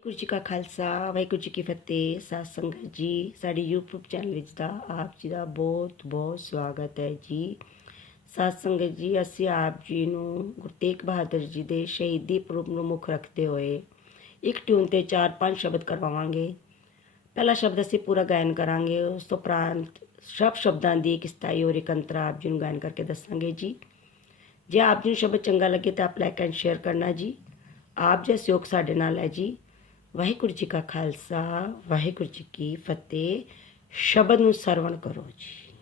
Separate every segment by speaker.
Speaker 1: ਵਾਹਿਗੁਰੂ ਜੀ ਕਾ ਖਾਲਸਾ, ਵਾਹਿਗੁਰੂ ਜੀ ਕੀ ਫਤਿਹ। ਸਾਧ ਸੰਗਤ ਜੀ, ਸਾਡੀ YouTube ਚੈਨਲ ਵਿੱਚ ਦਾ ਆਪ ਜੀ ਦਾ ਬਹੁਤ ਬਹੁਤ ਸਵਾਗਤ ਹੈ ਜੀ। ਸਾਧ ਸੰਗਤ ਜੀ, ਅਸੀਂ ਆਪ ਜੀ ਨੂੰ ਗੁਰੂ ਤੇਗ ਬਹਾਦਰ ਜੀ ਦੇ ਸ਼ਹੀਦੀ ਪੁਰਬ ਨੂੰ ਮੁੱਖ ਰੱਖਦੇ ਹੋਏ ਇੱਕ ਟਿਊਨ ਤੇ ਚਾਰ, ਪੰਜ ਸ਼ਬਦ ਕਰਵਾਵਾਂਗੇ। ਪਹਿਲਾ ਸ਼ਬਦ ਅਸੀਂ ਪੂਰਾ ਗਾਇਨ ਕਰਾਂਗੇ, ਉਸ ਤੋਂ ਉਪਰੰਤ ਸਭ ਸ਼ਬਦਾਂ ਦੀ ਇੱਕ ਸਥਾਈ ਔਰ ਇੱਕ ਅੰਤਰਾ ਆਪ ਜੀ ਨੂੰ ਗਾਇਨ ਕਰਕੇ ਦੱਸਾਂਗੇ ਜੀ। ਜੇ ਆਪ ਜੀ ਨੂੰ ਸ਼ਬਦ ਚੰਗਾ ਲੱਗੇ ਤਾਂ ਆਪ ਲਾਈਕ ਐਂਡ ਸ਼ੇਅਰ ਕਰਨਾ ਜੀ। ਆਪ ਜੀ ਦਾ ਸਹਿਯੋਗ ਸਾਡੇ ਨਾਲ ਹੈ ਜੀ। ਵਾਹਿਗੁਰੂ ਜੀ ਕਾ ਖਾਲਸਾ ਵਾਹਿਗੁਰੂ ਜੀ ਕੀ ਫਤਿਹ। ਸ਼ਬਦ ਨੂੰ ਸਰਵਣ ਕਰੋ ਜੀ।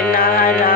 Speaker 1: रचना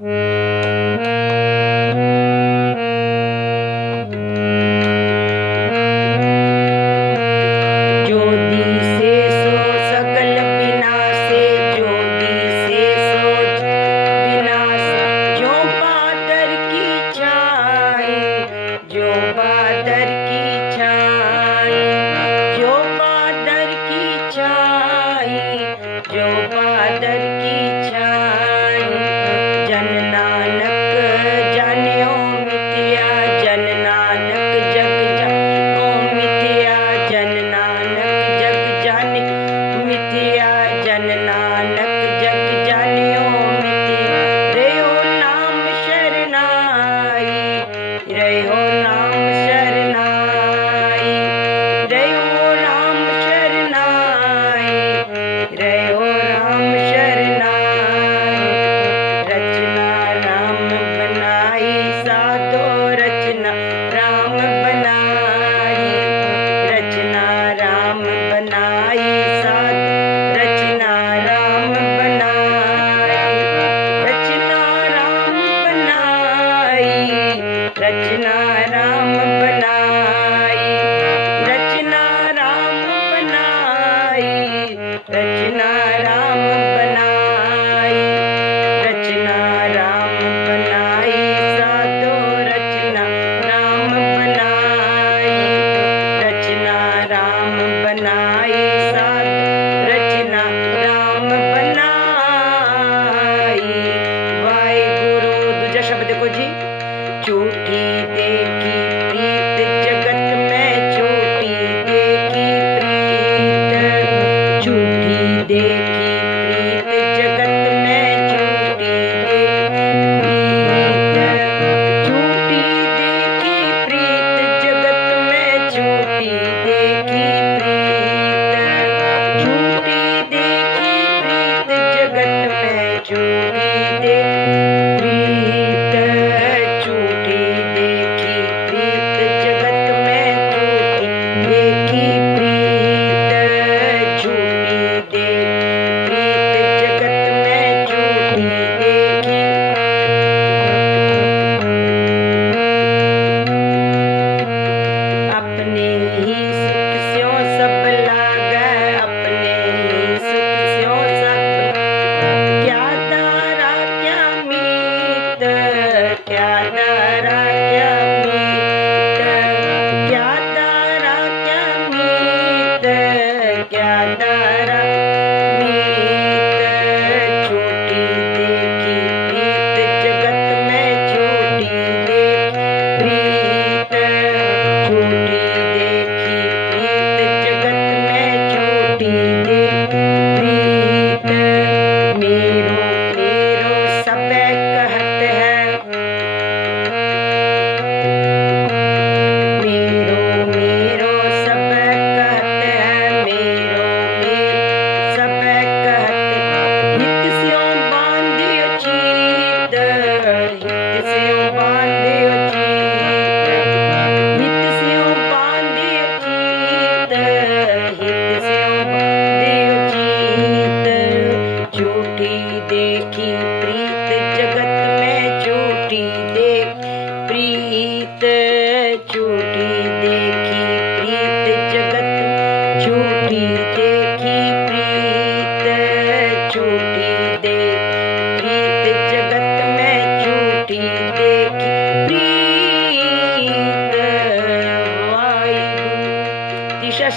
Speaker 1: 嗯。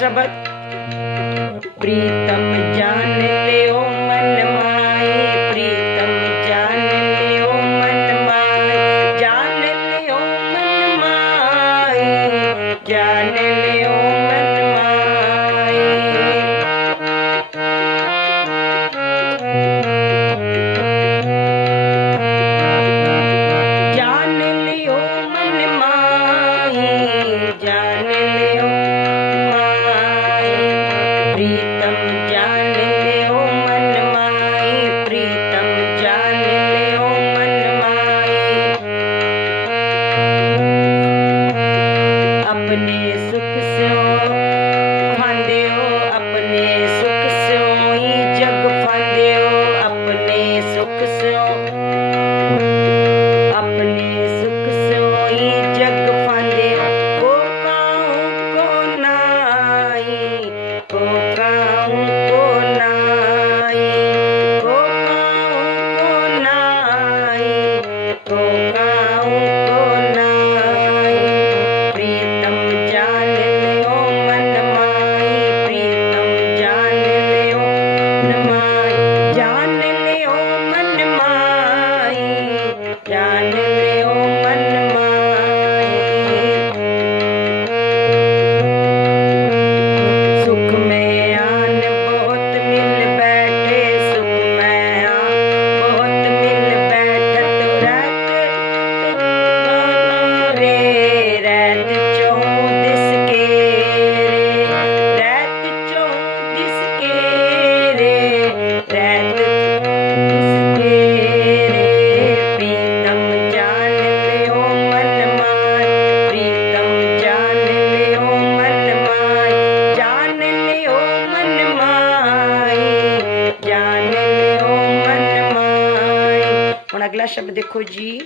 Speaker 1: шабат. При этом ਸ਼ਬਦ ਦੇਖੋ ਜੀ।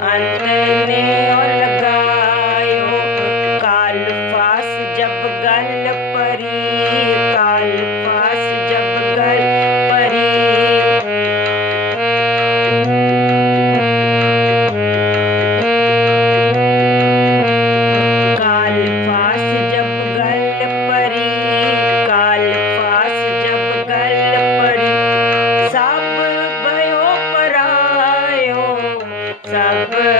Speaker 1: I. Amen.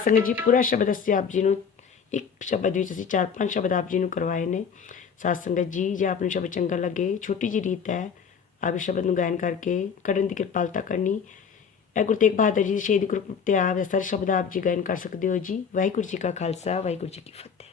Speaker 1: ਸੰਗਤ ਜੀ ਪੂਰਾ ਸ਼ਬਦ ਅਸੀਂ ਆਪ ਜੀ ਨੂੰ ਇੱਕ ਸ਼ਬਦ ਵਿੱਚ ਅਸੀਂ ਚਾਰ ਪੰਜ ਸ਼ਬਦ ਆਪ ਜੀ ਨੂੰ ਕਰਵਾਏ ਨੇ ਸਾਧ ਸੰਗਤ ਜੀ ਜੇ ਆਪ ਨੂੰ ਸ਼ਬਦ ਚੰਗਾ ਲੱਗੇ ਛੋਟੀ ਜਿਹੀ ਰੀਤ ਹੈ ਆਪ ਇਸ ਸ਼ਬਦ ਨੂੰ ਗਾਇਨ ਕਰਕੇ ਕਰਨ ਦੀ ਕਿਰਪਾਲਤਾ ਕਰਨੀ ਇਹ ਗੁਰੂ ਤੇਗ ਬਹਾਦਰ ਜੀ ਦੀ ਸ਼ਹੀਦੀ ਗੁਰਪੁਰਬ ਤੇ ਆਪ ਸਾਰੇ ਸ਼ਬਦ ਆਪ ਜੀ ਗਾਇਨ ਕਰ ਸਕਦੇ ਹੋ ਜੀ ਵਾਹਿਗੁਰੂ ਜੀ ਕਾ ਖਾਲਸਾ ਵਾਹਿਗੁਰੂ ਜੀ ਕੀ ਫਤਿਹ